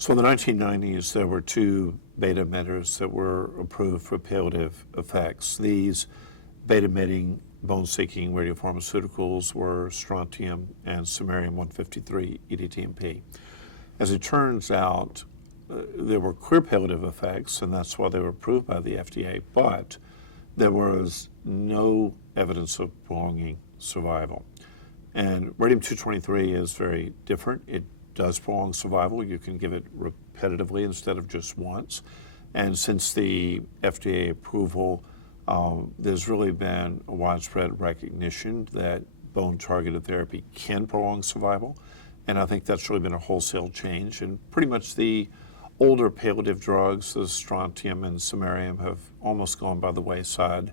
So in the 1990s, there were two beta emitters that were approved for palliative effects. These beta-emitting, bone-seeking radiopharmaceuticals were strontium and samarium-153 EDTMP. As it turns out, there were clear palliative effects, and that's why they were approved by the FDA, but there was no evidence of prolonging survival. And radium-223 is very different. It does prolong survival. You can give it repetitively instead of just once. And since the FDA approval, there's really been a widespread recognition that bone-targeted therapy can prolong survival. And I think that's really been a wholesale change. And pretty much the older palliative drugs, the strontium and samarium, have almost gone by the wayside.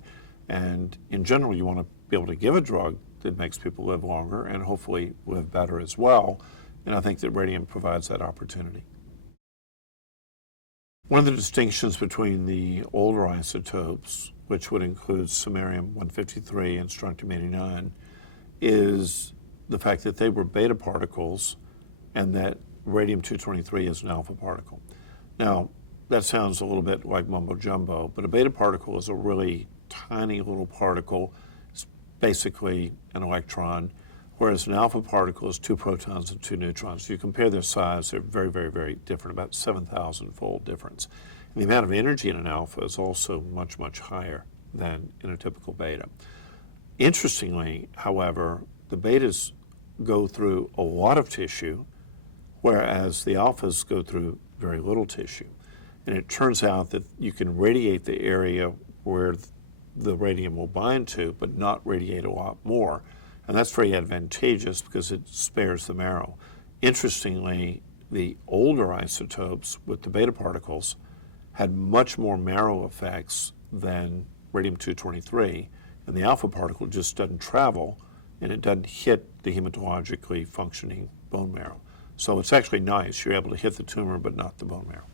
And in general, you want to be able to give a drug that makes people live longer and hopefully live better as well. And I think that radium provides that opportunity. One of the distinctions between the older isotopes, which would include samarium-153 and strontium-89, is the fact that they were beta particles and that radium-223 is an alpha particle. Now, that sounds a little bit like mumbo jumbo, but a beta particle is a really tiny little particle. It's basically an electron, whereas an alpha particle is two protons and two neutrons. If you compare their size, they're very, very, very different, about 7,000-fold difference. And the amount of energy in an alpha is also much, much higher than in a typical beta. Interestingly, however, the betas go through a lot of tissue, whereas the alphas go through very little tissue. And it turns out that you can radiate the area where the radium will bind to, but not radiate a lot more. And that's very advantageous because it spares the marrow. Interestingly, the older isotopes with the beta particles had much more marrow effects than radium-223, and the alpha particle just doesn't travel, and it doesn't hit the hematologically functioning bone marrow. So it's actually nice. You're able to hit the tumor, but not the bone marrow.